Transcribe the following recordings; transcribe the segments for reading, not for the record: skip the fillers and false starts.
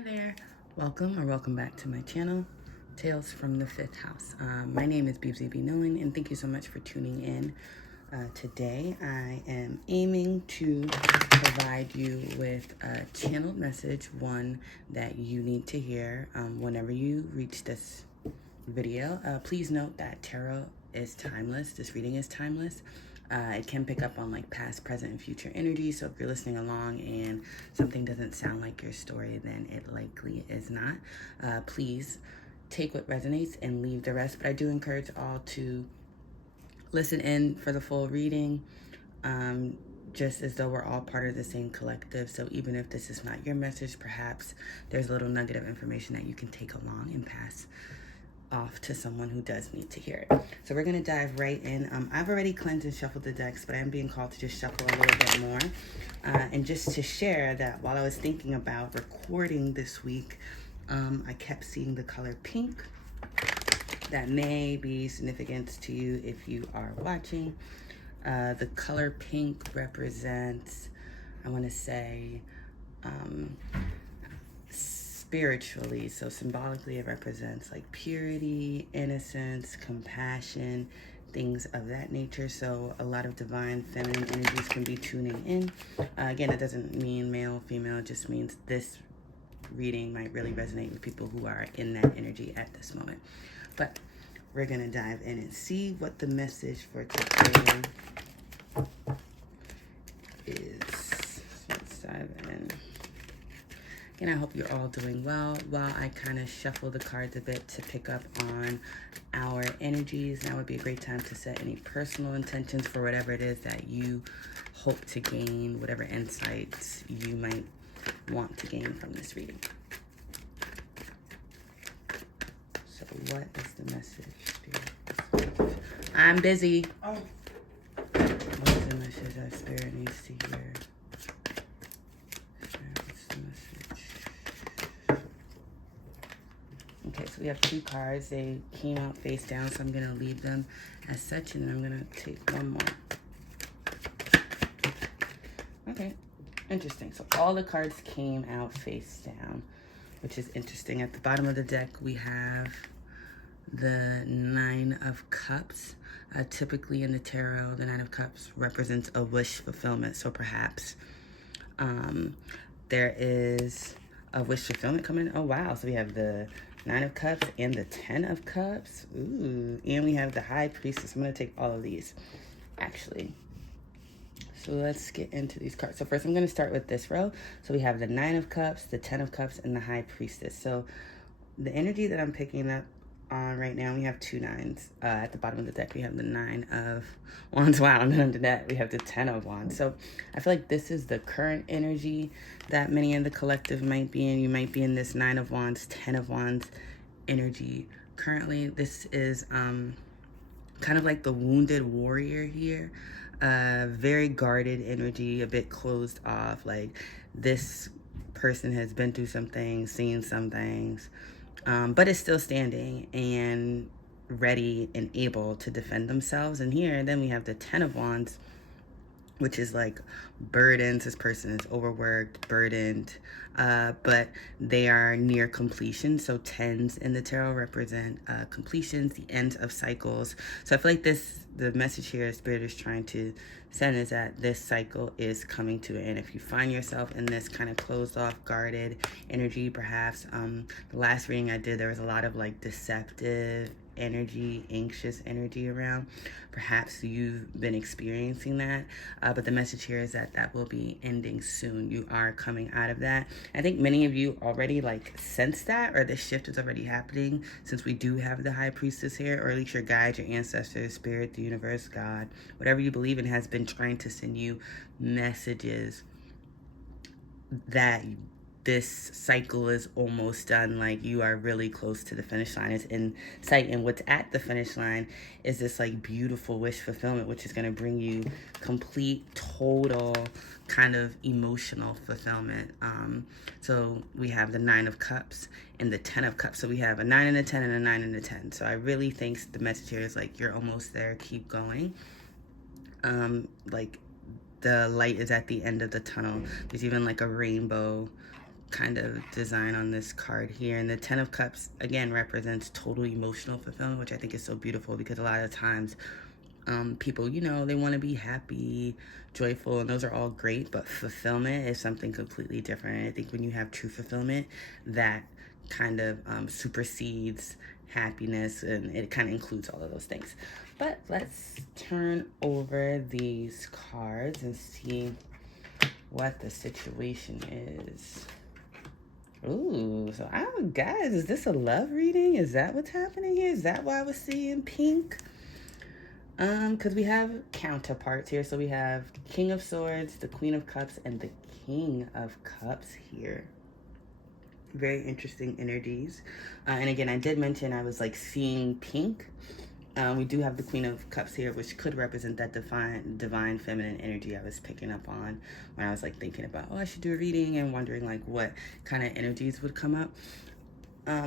Hi there, welcome back to my channel, Tales from the Fifth House. My name is Beebsy B. Knowing, and thank you so much for tuning in. Today I am aiming to provide you with a channeled message, one that you need to hear whenever you reach this video. Please note that tarot is timeless. This reading is timeless. It can pick up on like past, present, and future energy. So if you're listening along and something doesn't sound like your story, then it likely is not. Please take what resonates and leave the rest. But I do encourage all to listen in for the full reading, just as though we're all part of the same collective. So even if this is not your message, perhaps there's a little nugget of information that you can take along and pass off to someone who does need to hear it. So we're gonna dive right in. I've already cleansed and shuffled the decks, but I am being called to just shuffle a little bit more. And just to share that while I was thinking about recording this week, I kept seeing the color pink. That may be significant to you if you are watching. The color pink represents, I wanna say, spiritually, so symbolically it represents like purity, innocence, compassion, things of that nature. So a lot of divine feminine energies can be tuning in. Again, it doesn't mean male, female, it just means this reading might really resonate with people who are in that energy at this moment. But we're gonna dive in and see what the message for today is. Let's dive in. And I hope you're all doing well. While I kind of shuffle the cards a bit to pick up on our energies, now would be a great time to set any personal intentions for whatever it is that you hope to gain, whatever insights you might want to gain from this reading. So what is the message, Spirit? I'm busy. Oh. What is the message that Spirit needs to hear? Okay, so we have two cards. They came out face down, so I'm going to leave them as such, and then I'm going to take one more. Okay, interesting. So all the cards came out face down, which is interesting. At the bottom of the deck, we have the Nine of Cups. Typically in the tarot, the Nine of Cups represents a wish fulfillment. So perhaps there is a wish fulfillment coming in. Oh, wow. So we have the Nine of Cups and the Ten of Cups. Ooh, and we have the High Priestess. I'm going to take all of these, actually. So let's get into these cards. So first I'm going to start with this row. So we have the Nine of Cups, the Ten of Cups, and the High Priestess. So the energy that I'm picking up on right now, we have two nines. At the bottom of the deck, we have the Nine of Wands. Wow, and then under that, we have the Ten of Wands. So I feel like this is the current energy that many in the collective might be in. You might be in this Nine of Wands, Ten of Wands energy. Currently, this is kind of like the wounded warrior here. Very guarded energy, a bit closed off. Like this person has been through some things, seen some things, but is still standing and ready and able to defend themselves. And here, then we have the Ten of Wands, which is like burdens. This person is overworked, burdened, but they are near completion. So tens in the tarot represent completions, the end of cycles. So I feel like the message here Spirit is trying to send is that this cycle is coming to an end. If you find yourself in this kind of closed off, guarded energy, perhaps the last reading I did, there was a lot of like deceptive energy, anxious energy around. Perhaps you've been experiencing that, but the message here is that that will be ending soon. You are coming out of that. I think many of you already like sense that, or the shift is already happening, since we do have the High Priestess here, or at least your guide, your ancestors, Spirit, the universe, God, whatever you believe in has been trying to send you messages that this cycle is almost done. Like you are really close to the finish line. It's in sight, and what's at the finish line is this like beautiful wish fulfillment, which is going to bring you complete, total kind of emotional fulfillment. So we have the Nine of Cups and the Ten of Cups. So we have a 9 and a 10 and a 9 and a 10. So I really think the message here is like you're almost there, keep going. Like the light is at the end of the tunnel. There's even like a rainbow kind of design on this card here. And the 10 of Cups, again, represents total emotional fulfillment, which I think is so beautiful, because a lot of times people, you know, they want to be happy, joyful, and those are all great, but fulfillment is something completely different. And I think when you have true fulfillment, that kind of supersedes happiness, and it kind of includes all of those things. But let's turn over these cards and see what the situation is. Ooh, so guys, is this a love reading? Is that what's happening here? Is that why I was seeing pink? Because we have counterparts here. So we have the King of Swords, the Queen of Cups, and the King of Cups here. Very interesting energies. And again, I did mention I was like seeing pink. We do have the Queen of Cups here, which could represent that divine feminine energy I was picking up on when I was like thinking about, oh, I should do a reading, and wondering like what kind of energies would come up.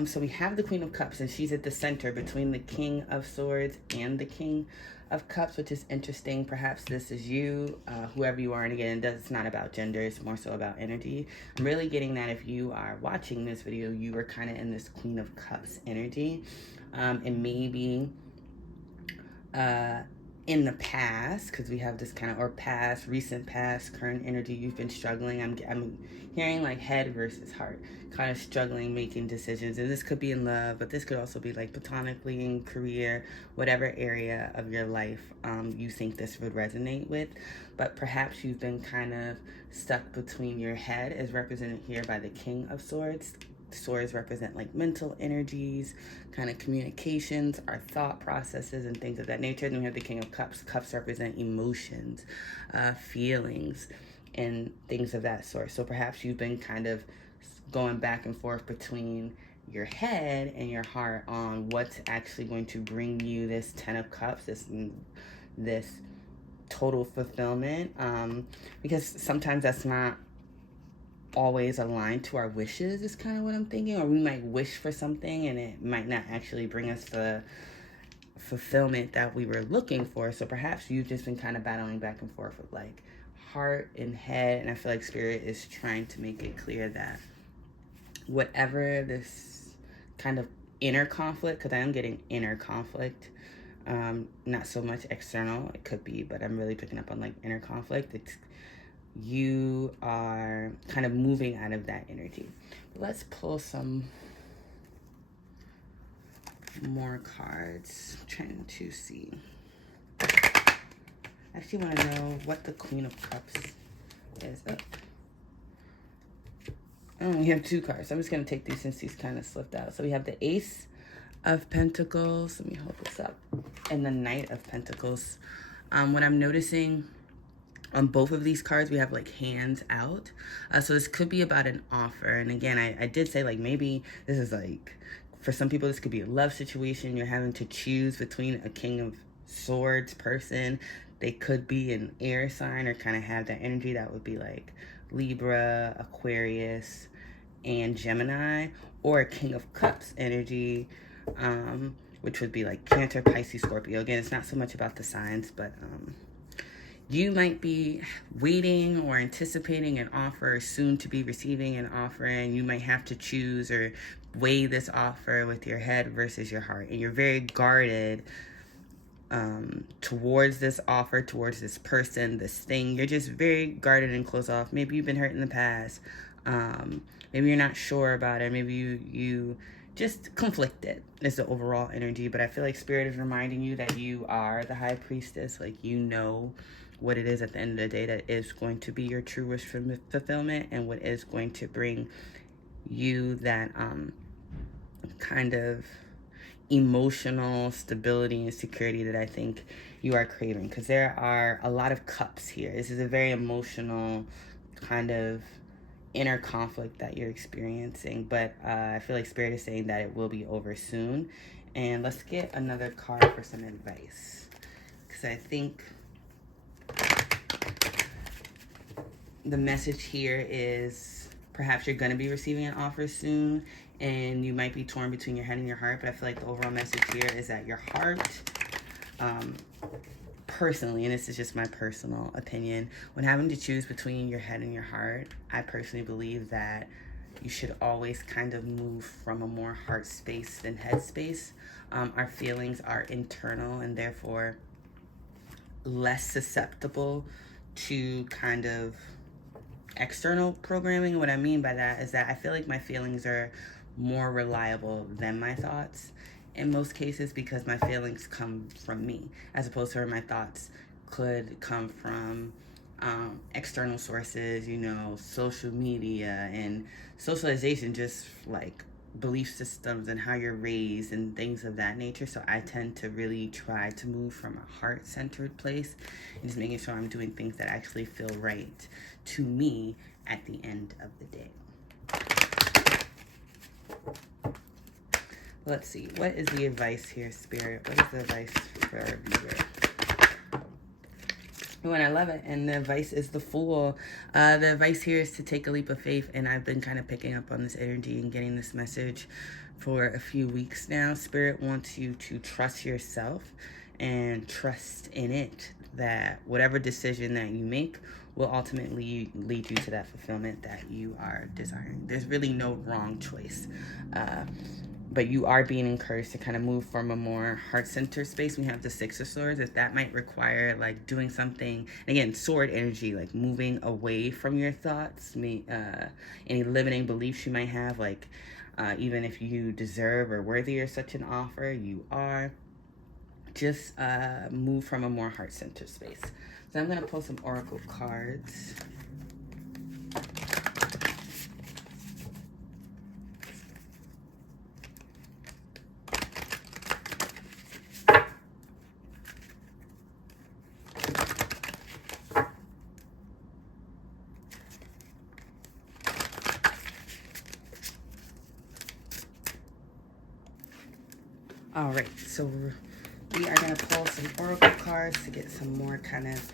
So we have the Queen of Cups, and she's at the center between the King of Swords and the King of Cups, which is interesting. Perhaps this is you, whoever you are. And again, it's not about gender, it's more so about energy. I'm really getting that if you are watching this video, you are kind of in this Queen of Cups energy. And maybe in the past, because we have this kind of, or past, recent past, current energy, you've been struggling. I'm hearing like head versus heart, kind of struggling making decisions. And this could be in love, but this could also be like platonically, in career, whatever area of your life you think this would resonate with. But perhaps you've been kind of stuck between your head, as represented here by the King of Swords. Swords represent like mental energies, kind of communications, our thought processes, and things of that nature. Then we have the King of Cups. Cups represent emotions, feelings, and things of that sort. So perhaps you've been kind of going back and forth between your head and your heart on what's actually going to bring you this 10 of Cups, this total fulfillment, because sometimes that's not always aligned to our wishes, is kind of what I'm thinking. Or we might wish for something and it might not actually bring us the fulfillment that we were looking for. So perhaps you've just been kind of battling back and forth with like heart and head, and I feel like Spirit is trying to make it clear that whatever this kind of inner conflict, because I am getting inner conflict, not so much external, it could be, but I'm really picking up on like inner conflict. You are kind of moving out of that energy. Let's pull some more cards. I'm trying to see. I actually want to know what the Queen of Cups is. Oh, we have two cards. I'm just going to take these since these kind of slipped out. So we have the Ace of Pentacles. Let me hold this up. And the Knight of Pentacles. What I'm noticing on both of these cards, we have like hands out. So this could be about an offer. And again, I did say like maybe this is like, for some people, this could be a love situation. You're having to choose between a King of Swords person. They could be an air sign or kind of have that energy. That would be like Libra, Aquarius, and Gemini. Or a King of Cups energy, which would be like Cancer, Pisces, Scorpio. Again, it's not so much about the signs, but you might be waiting or anticipating an offer, or soon to be receiving an offer, and you might have to choose or weigh this offer with your head versus your heart. And you're very guarded towards this offer, towards this person, this thing. You're just very guarded and closed off. Maybe you've been hurt in the past. Maybe you're not sure about it. Maybe you just conflicted is the overall energy. But I feel like Spirit is reminding you that you are the High Priestess. Like, you know what it is at the end of the day that is going to be your true wish for fulfillment, and what is going to bring you that kind of emotional stability and security that I think you are craving. Because there are a lot of cups here. This is a very emotional kind of inner conflict that you're experiencing, but I feel like Spirit is saying that it will be over soon. And let's get another card for some advice, because I think the message here is perhaps you're going to be receiving an offer soon, and you might be torn between your head and your heart. But I feel like the overall message here is that your heart, personally, and this is just my personal opinion, when having to choose between your head and your heart, I personally believe that you should always kind of move from a more heart space than head space. Our feelings are internal and therefore less susceptible to kind of external programming. What I mean by that is that I feel like my feelings are more reliable than my thoughts in most cases, because my feelings come from me, as opposed to where my thoughts could come from external sources, you know, social media and socialization, just like belief systems and how you're raised and things of that nature. So I tend to really try to move from a heart-centered place and just making sure I'm doing things that actually feel right to me at the end of the day. Let's see, what is the advice here, Spirit? What is the advice for our viewer? Oh, and I love it. And the advice is the Fool. The advice here is to take a leap of faith. And I've been kind of picking up on this energy and getting this message for a few weeks now. Spirit wants you to trust yourself and trust in it, that whatever decision that you make will ultimately lead you to that fulfillment that you are desiring. There's really no wrong choice. But you are being encouraged to kind of move from a more heart-centered space. We have the Six of Swords. If that might require like doing something, again, sword energy, like moving away from your thoughts, any limiting beliefs you might have, like even if you deserve or worthy of such an offer, you are. Just move from a more heart-centered space. So I'm going to pull some oracle cards. All right, so we are going to pull some oracle cards to get some more kind of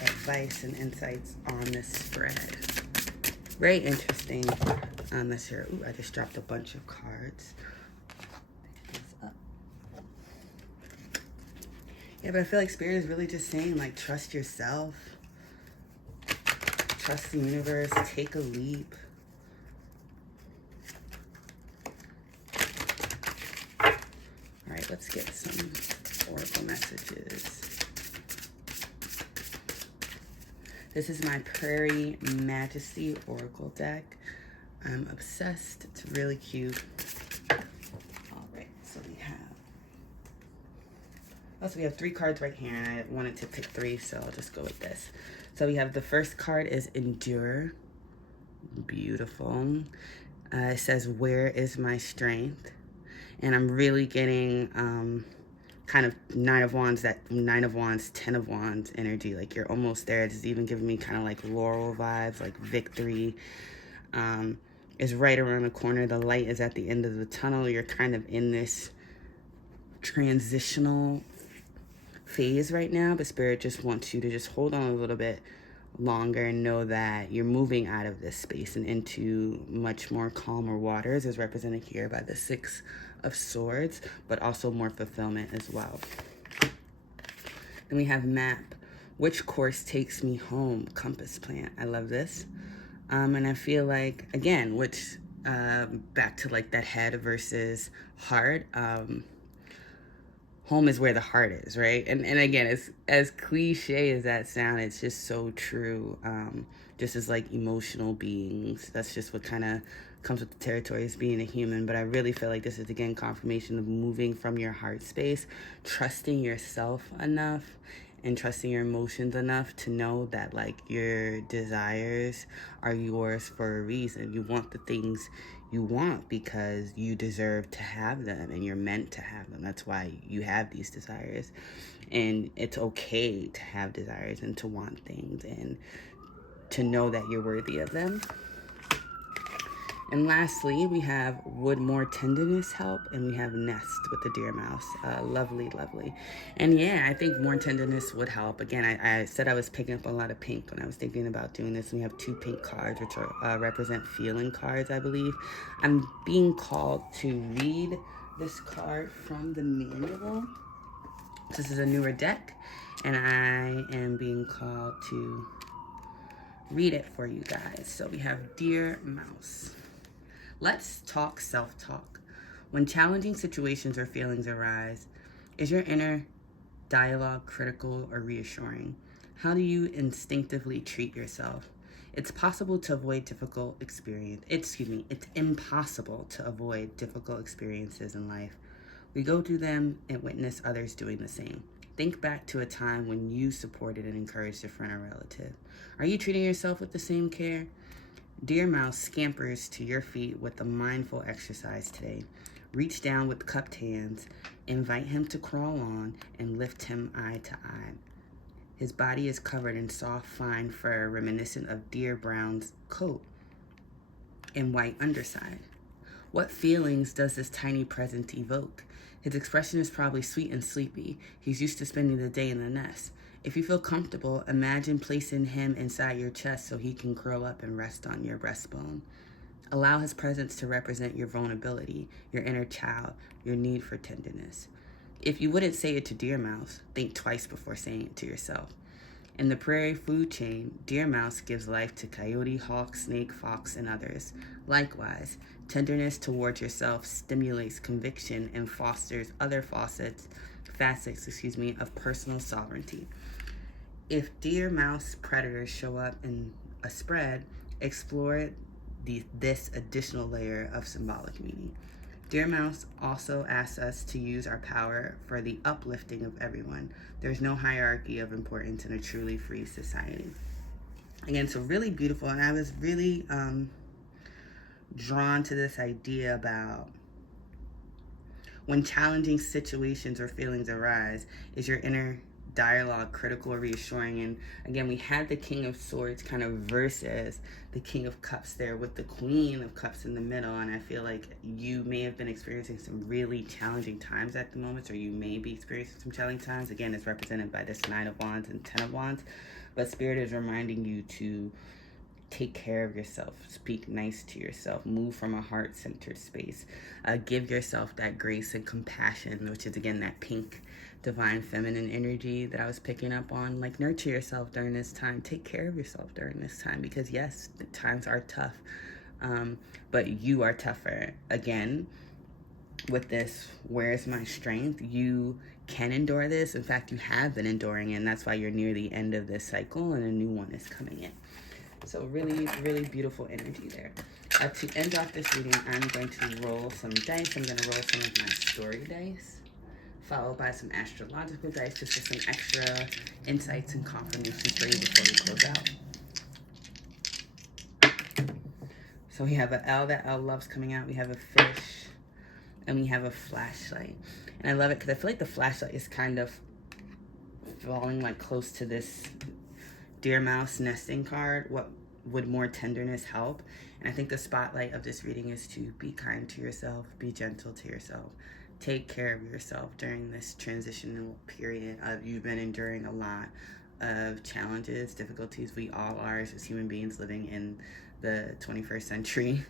advice and insights on this spread. Very interesting. Let's hear. Ooh, I just dropped a bunch of cards. Yeah, but I feel like Spirit is really just saying, like, trust yourself. Trust the universe. Take a leap. All right, let's get some oracle messages. This is my Prairie Majesty Oracle deck. I'm obsessed. It's really cute. All right, so we have 3 cards right here, and I wanted to pick 3, so I'll just go with this. So we have the first card is Endure. Beautiful. It says, where is my strength? And I'm really getting kind of Nine of Wands, 10 of Wands energy. Like you're almost there. It's even giving me kind of like laurel vibes, like victory is right around the corner. The light is at the end of the tunnel. You're kind of in this transitional phase right now, but Spirit just wants you to just hold on a little bit longer and know that you're moving out of this space and into much more calmer waters, as represented here by the Six of Swords, but also more fulfillment as well. Then we have Map. Which course takes me home? Compass plant. I love this. And I feel like, again, back to like that head versus heart. Home is where the heart is, right? And again, as cliche as that sounds, it's just so true. Just as like emotional beings, that's just what kind of comes with the territory as being a human. But I really feel like this is, again, confirmation of moving from your heart space, trusting yourself enough and trusting your emotions enough to know that like your desires are yours for a reason. You want the things you want because you deserve to have them and you're meant to have them. That's why you have these desires. And it's okay to have desires and to want things and to know that you're worthy of them. And lastly, we have would more tenderness help? And we have nest with the deer mouse. Lovely, lovely. And yeah, I think more tenderness would help. Again, I said I was picking up a lot of pink when I was thinking about doing this. And we have 2 pink cards, which are represent feeling cards, I believe. I'm being called to read this card from the manual. This is a newer deck, and I am being called to read it for you guys. So we have deer mouse. Let's talk self-talk. When challenging situations or feelings arise, is your inner dialogue critical or reassuring? How do you instinctively treat yourself? It's possible to avoid difficult experience. It's impossible to avoid difficult experiences in life. We go through them and witness others doing the same. Think back to a time when you supported and encouraged a friend or relative. Are you treating yourself with the same care? Dear Mouse scampers to your feet with a mindful exercise today. Reach down with cupped hands, invite him to crawl on, and lift him eye to eye. His body is covered in soft, fine fur reminiscent of deer brown's coat and white underside. What feelings does this tiny presence evoke? His expression is probably sweet and sleepy. He's used to spending the day in the nest. If you feel comfortable, imagine placing him inside your chest so he can curl up and rest on your breastbone. Allow his presence to represent your vulnerability, your inner child, your need for tenderness. If you wouldn't say it to Deer Mouse, think twice before saying it to yourself. In the prairie food chain, Deer Mouse gives life to coyote, hawk, snake, fox, and others. Likewise, tenderness towards yourself stimulates conviction and fosters other facets of personal sovereignty. If Deer Mouse predators show up in a spread, explore this additional layer of symbolic meaning. Dear Mouse also asks us to use our power for the uplifting of everyone. There's no hierarchy of importance in a truly free society. Again, so really beautiful, and I was really drawn to this idea about when challenging situations or feelings arise, is your inner dialogue critical or reassuring? And again, we had the King of Swords kind of versus the King of Cups there with the Queen of Cups in the middle. And I feel like you may have been experiencing some really challenging times at the moment, or you may be experiencing some challenging times. Again, it's represented by this Nine of Wands and Ten of Wands. But Spirit is reminding you to take care of yourself, speak nice to yourself, move from a heart-centered space, give yourself that grace and compassion, which is again that pink divine feminine energy that I was picking up on. Like, nurture yourself during this time, take care of yourself during this time, because yes, the times are tough, but you are tougher. Again, with this, where's my strength? You can endure this. In fact, you have been enduring it, and that's why you're near the end of this cycle and a new one is coming in. So really, really beautiful energy there. To end off this reading, I'm going to roll some dice. I'm going to roll some of my story dice, followed by some astrological dice, just for some extra insights and confirmations for you before we close out. So we have an L that L loves coming out. We have a fish, and we have a flashlight. And I love it because I feel like the flashlight is kind of falling like close to this Dear Mouse nesting card. What would more tenderness help? And I think the spotlight of this reading is to be kind to yourself, be gentle to yourself, take care of yourself during this transitional period of you've been enduring a lot of challenges, difficulties. We all are as human beings living in the 21st century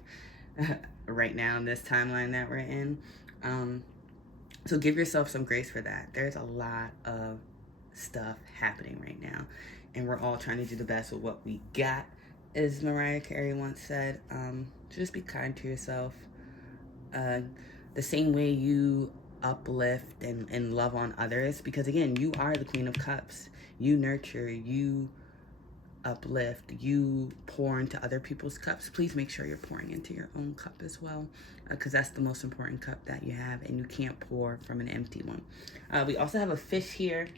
right now in this timeline that we're in. So give yourself some grace for that. There's a lot of stuff happening right now, and we're all trying to do the best with what we got, as Mariah Carey once said. So just be kind to yourself. The same way you uplift and love on others, because again, you are the Queen of Cups. You nurture, you uplift, you pour into other people's cups. Please make sure you're pouring into your own cup as well, because that's the most important cup that you have, and you can't pour from an empty one. We also have a fish here,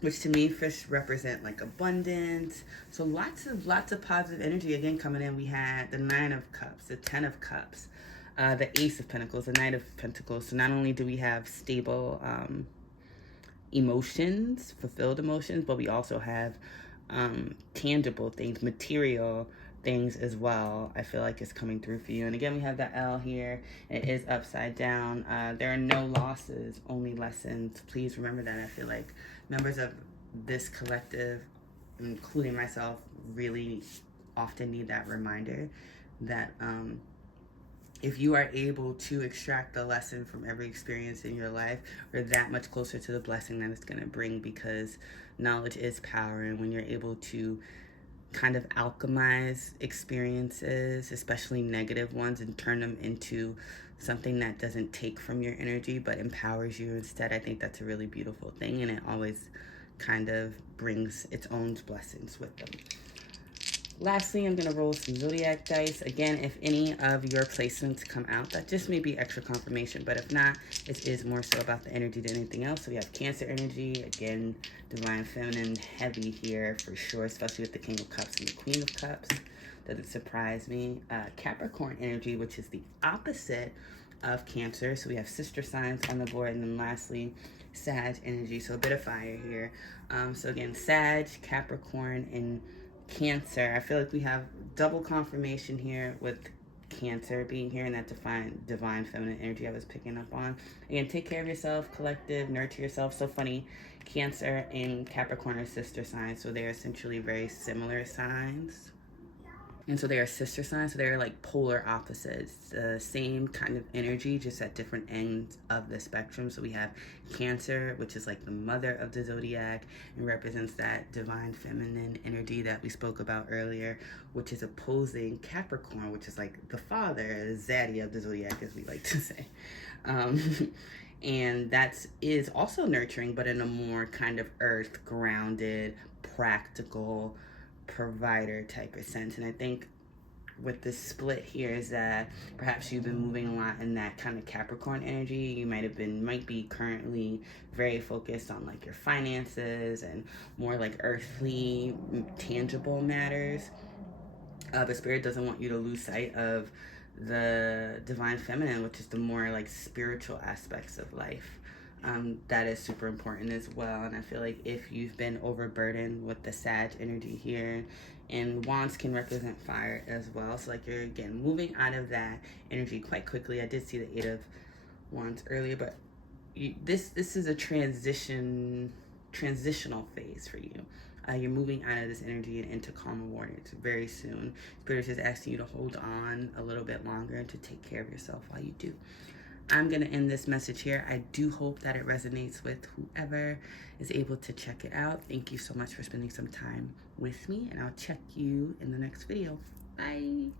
which to me, fish represent like abundance. So lots of positive energy again coming in. We had the Nine of Cups, the Ten of Cups, the Ace of Pentacles, the Knight of Pentacles. So not only do we have stable emotions, fulfilled emotions, but we also have tangible things, material things as well. I feel like it's coming through for you. And again, we have the L here. It is upside down. There are no losses, only lessons. Please remember that. I feel like members of this collective, including myself, really often need that reminder that if you are able to extract the lesson from every experience in your life, we're that much closer to the blessing that it's going to bring, because knowledge is power. And when you're able to kind of alchemize experiences, especially negative ones, and turn them into something that doesn't take from your energy but empowers you instead. I think that's a really beautiful thing, and it always kind of brings its own blessings with them. Lastly, I'm going to roll some zodiac dice. Again, if any of your placements come out, that just may be extra confirmation. But if not, it is more so about the energy than anything else. So we have Cancer energy. Again, divine feminine heavy here for sure, especially with the King of Cups and the Queen of Cups. Doesn't surprise me. Capricorn energy, which is the opposite of Cancer. So we have sister signs on the board. And then lastly, Sag energy. So a bit of fire here. So again, Sag, Capricorn, and Cancer. I feel like we have double confirmation here with Cancer being here in that divine feminine energy I was picking up on. Again, take care of yourself, collective, nurture yourself. So funny, Cancer and Capricorn are sister signs, so they're essentially very similar signs. And so they are sister signs, so they're like polar opposites, the same kind of energy, just at different ends of the spectrum. So we have Cancer, which is like the mother of the zodiac and represents that divine feminine energy that we spoke about earlier, which is opposing Capricorn, which is like the father, the zaddy of the zodiac, as we like to say. And that is also nurturing, but in a more kind of earth grounded, practical, provider type of sense. And I think with this split here is that perhaps you've been moving a lot in that kind of Capricorn energy. You might be currently very focused on like your finances and more like earthly, tangible matters. But Spirit doesn't want you to lose sight of the divine feminine, which is the more like spiritual aspects of life. That is super important as well. And I feel like if you've been overburdened with the Sag energy here, and wands can represent fire as well. So like you're again moving out of that energy quite quickly. I did see the 8 of Wands earlier, but this is a transitional phase for you. You're moving out of this energy and into calmer waters very soon. Spirit is asking you to hold on a little bit longer and to take care of yourself while you do. I'm going to end this message here. I do hope that it resonates with whoever is able to check it out. Thank you so much for spending some time with me, and I'll check you in the next video. Bye.